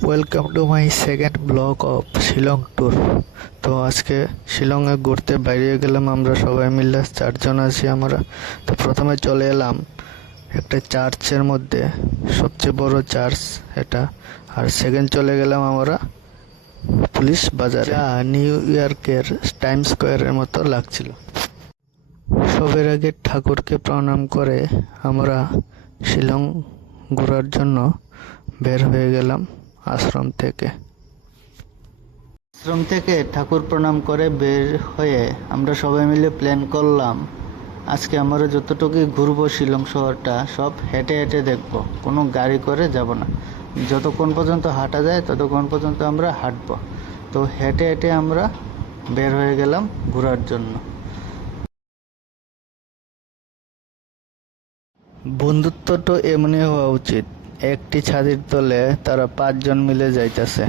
Welcome to my second blog of Shillong tour. তো আজকে শিলংয়ে ঘুরতে বাইরে গেলাম আমরা সবাই মিলে, 4 জন আছি আমরা। তো প্রথমে চলে এলাম একটা চার্চের মধ্যে, সবচেয়ে বড় চার্চ এটা। আর সেকেন্ড চলে গেলাম আমরা পুলিশ বাজারে, যা নিউ ইয়র্কের টাইম স্কোয়ারের মতো লাগছিল। সবের আগে ঠাকুরকে প্রণাম করে আমরা শিলং ঘোরার জন্য বের হয়ে গেলাম আশ্রম থেকে। ঠাকুর প্রণাম করে বের হয়ে আমরা সবাই মিলে প্ল্যান করলাম আজকে আমরা যতটুকুই ঘুরবো শিলং শহরটা সব হেঁটে হেঁটে দেখবো, কোনো গাড়ি করে যাব না। যতক্ষণ পর্যন্ত হাঁটা যায় ততক্ষণ পর্যন্ত আমরা হাঁটবো। তো হেঁটে হেঁটে আমরা বের হয়ে গেলাম ঘোরার জন্য। বন্ধুত্ব তো এমনি হওয়া উচিত, একটি ছাদের তলে তারা 5 জন মিলে যাইতেছে।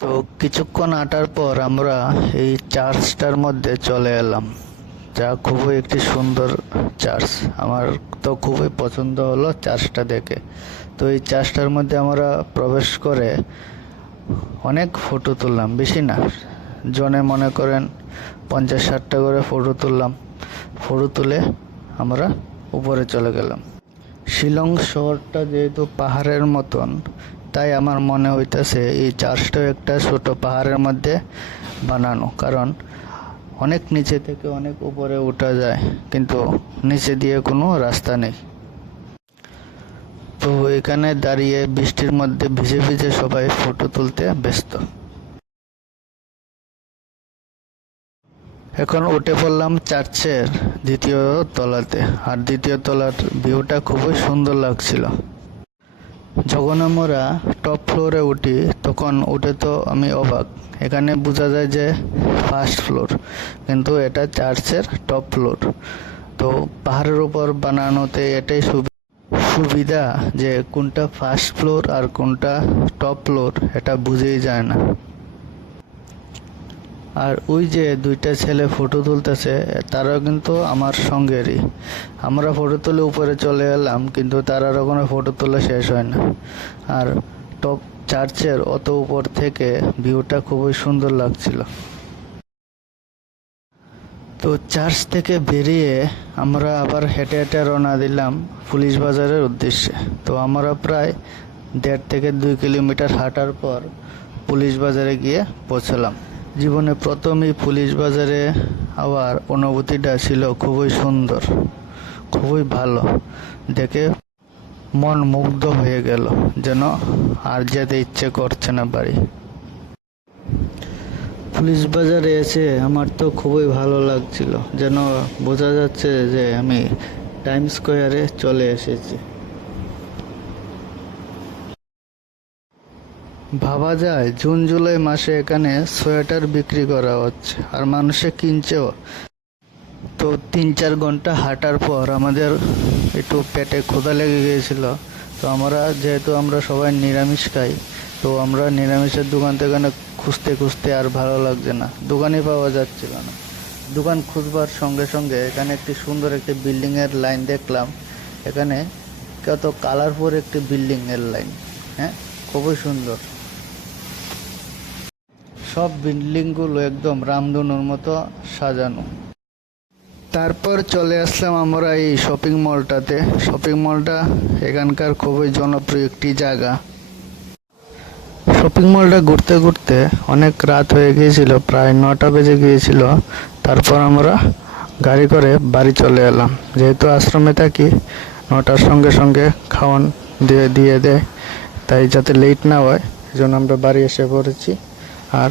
তো কিছুক্ষণ হাঁটার পর আমরা এই চার্চটার মধ্যে চলে এলাম, যা খুবই একটি সুন্দর চার্চ। আমার তো খুবই পছন্দ হলো চার্চটা দেখে। তো এই চার্চটার মধ্যে আমরা প্রবেশ করে অনেক ফটো তুললাম, বেশি না, জনে মনে করেন 50-60টা করে ফটো তুললাম। ফটো তুলে আমরা উপরে চলে গেলাম। শিলং শহরটা যেহেতু পাহাড়ের মতন, তাই আমার মনে হইতেছে এই চার্চটাও একটা ছোট পাহাড়ের মধ্যে বানানো, কারণ অনেক নিচে থেকে অনেক উপরে ওঠা যায়, কিন্তু নিচে দিয়ে কোনো রাস্তা নেই। তো এখানে দাঁড়িয়ে বৃষ্টির মধ্যে ভিজে ভিজে সবাই ফটো তুলতে ব্যস্ত। এখন উঠে পড়লাম চার্চের দ্বিতীয় তলাতে, আর দ্বিতীয় তলার ভিউটা খুবই সুন্দর লাগছিল। যখন আমরা টপ ফ্লোরে উঠি তখন উঠে তো আমি অবাক, এখানে বোঝা যায় যে ফার্স্ট ফ্লোর, কিন্তু এটা চার্চের টপ ফ্লোর। তো পাহাড়ের উপর বানানোতে এটাই সুবিধা যে কোনটা ফার্স্ট ফ্লোর আর কোনটা টপ ফ্লোর এটা বুঝেই যায় না। আর ওই যে 2টা ছেলে ফটো তুলতেছে তারাও কিন্তু আমার সঙ্গেরই। আমরা ফটো তুলে উপরে চলে এলাম, কিন্তু তারার কোনো ফটো তোলা শেষ হয় না। আর টপ চার্চের অত উপর থেকে ভিউটা খুবই সুন্দর লাগছিল। তো চার্চ থেকে বেরিয়ে আমরা আবার হেঁটে হেঁটে রওনা দিলাম পুলিশ বাজারের উদ্দেশ্যে। তো আমরা প্রায় 1.5 থেকে 2 কিলোমিটার হাঁটার পর পুলিশ বাজারে গিয়ে পৌঁছলাম। জীবনে প্রথমই পুলিশ বাজারে আবার অনুভূতিটা ছিল খুবই সুন্দর, খুবই ভালো। দেখে মন মুগ্ধ হয়ে গেল, যেন আর যেতে ইচ্ছে করছে না বাড়ি। পুলিশ বাজারে এসে আমার তো খুবই ভালো লাগছিল, যেন বোঝা যাচ্ছে যে আমি টাইম স্কোয়ারে চলে এসেছি। ভাবা যায় জুন জুলাই মাসে এখানে সোয়েটার বিক্রি করা হচ্ছে, আর মানুষে কিনছেও। তো 3-4 ঘন্টা হাঁটার পর আমাদের একটু পেটে ক্ষুধা লেগে গিয়েছিল। তো যেহেতু আমরা সবাই নিরামিষ খাই, তো আমরা নিরামিষের দোকান থেকে খুঁজতে খুঁজতে আর ভালো লাগছে না, দোকানই পাওয়া যাচ্ছিল না। দোকান খুঁজবার সঙ্গে সঙ্গে এখানে একটি সুন্দর একটি বিল্ডিংয়ের লাইন দেখলাম। এখানে কত কালারফুল একটি বিল্ডিংয়ের লাইন, হ্যাঁ, খুবই সুন্দর। সব বিল্ডিংগুলো একদম রামধনুর মতো সাজানো। তারপর চলে আসলাম আমরা এই শপিং মলটাতে। শপিং মলটা এখানকার খুবই জনপ্রিয় একটি জায়গা। শপিং মলটা ঘুরতে ঘুরতে অনেক রাত হয়ে গিয়েছিল, প্রায় 9টা বেজে গিয়েছিল। তারপর আমরা গাড়ি করে বাড়ি চলে এলাম। যেহেতু আশ্রমে থাকি, 9টার সঙ্গে সঙ্গে খাওয়ান দিয়ে দেয়, তাই যাতে লেট না হয় সেজন্য আমরা বাড়ি এসে পড়েছি। আর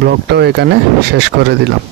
ব্লগটাও এখানে শেষ করে দিলাম।